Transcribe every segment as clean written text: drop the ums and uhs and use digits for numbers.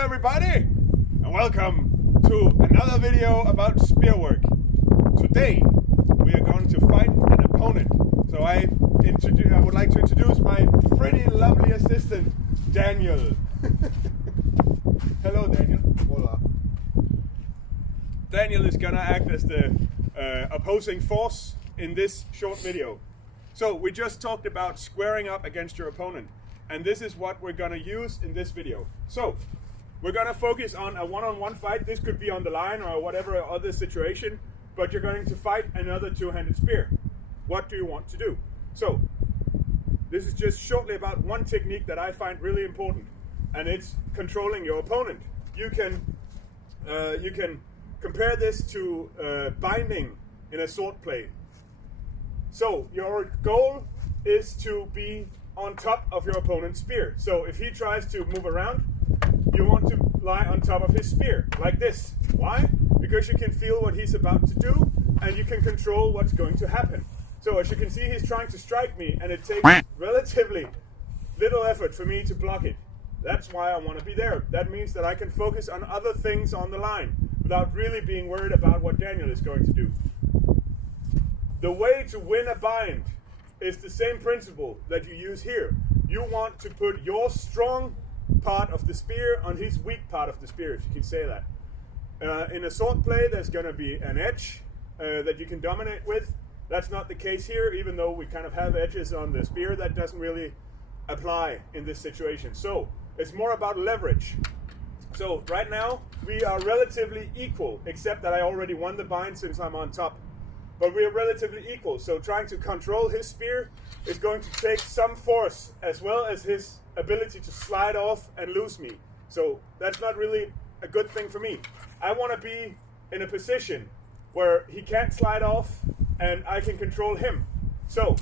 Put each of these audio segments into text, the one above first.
everybody, and welcome to another video about spearwork. Today we are going to fight an opponent. So I would like to introduce my pretty lovely assistant, Daniel. Hello, Daniel. Hola. Daniel is gonna act as the opposing force in this short video. So we just talked about squaring up against your opponent, and this is what we're gonna use in this video. So we're gonna focus on a one-on-one fight. This could be on the line or whatever other situation, but you're going to fight another two-handed spear. What do you want to do? So this is just shortly about one technique that I find really important, and it's controlling your opponent. You can compare this to binding in a sword play. So your goal is to be on top of your opponent's spear. So if he tries to move around, you want to lie on top of his spear, like this. Why? Because you can feel what he's about to do, and you can control what's going to happen. So as you can see, he's trying to strike me, and it takes relatively little effort for me to block it. That's why I want to be there. That means that I can focus on other things on the line without really being worried about what Daniel is going to do. The way to win a bind is the same principle that you use here. You want to put your strong part of the spear on his weak part of the spear, if you can say that. In a sword play, there's going to be an edge that you can dominate with. That's not the case here, even though we kind of have edges on the spear. That doesn't really apply in this situation. So it's more about leverage. So right now we are relatively equal, except that I already won the bind since I'm on top. But we are relatively equal, so trying to control his spear is going to take some force, as well as his ability to slide off and lose me. So that's not really a good thing for me. I want to be in a position where he can't slide off and I can control him. So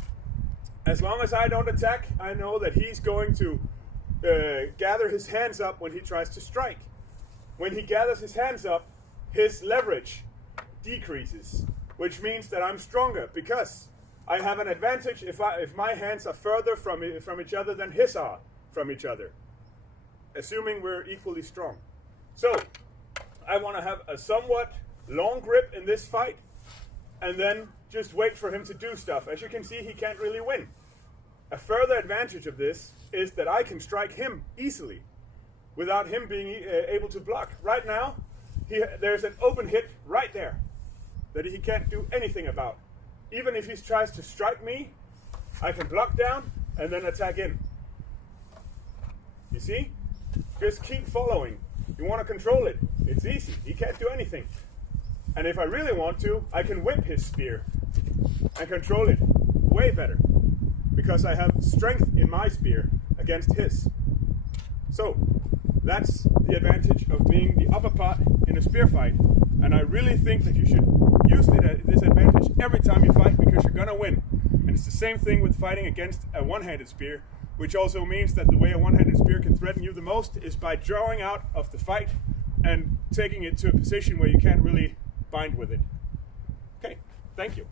as long as I don't attack, I know that he's going to gather his hands up when he tries to strike. When he gathers his hands up, his leverage decreases, which means that I'm stronger because I have an advantage if my hands are further from each other than his are from each other, assuming we're equally strong. So I want to have a somewhat long grip in this fight, and then just wait for him to do stuff. As you can see, he can't really win. A further advantage of this is that I can strike him easily without him being able to block. Right now, there's an open hit right there that he can't do anything about. Even if he tries to strike me, I can block down and then attack in. You see? Just keep following. You want to control it. It's easy. He can't do anything. And if I really want to, I can whip his spear and control it way better, because I have strength in my spear against his. So that's the advantage of being the upper part in a spear fight. And I really think that you should use this advantage every time you fight, because you're gonna win. And it's the same thing with fighting against a one-handed spear, which also means that the way a one-handed spear can threaten you the most is by drawing out of the fight and taking it to a position where you can't really bind with it. Okay, thank you.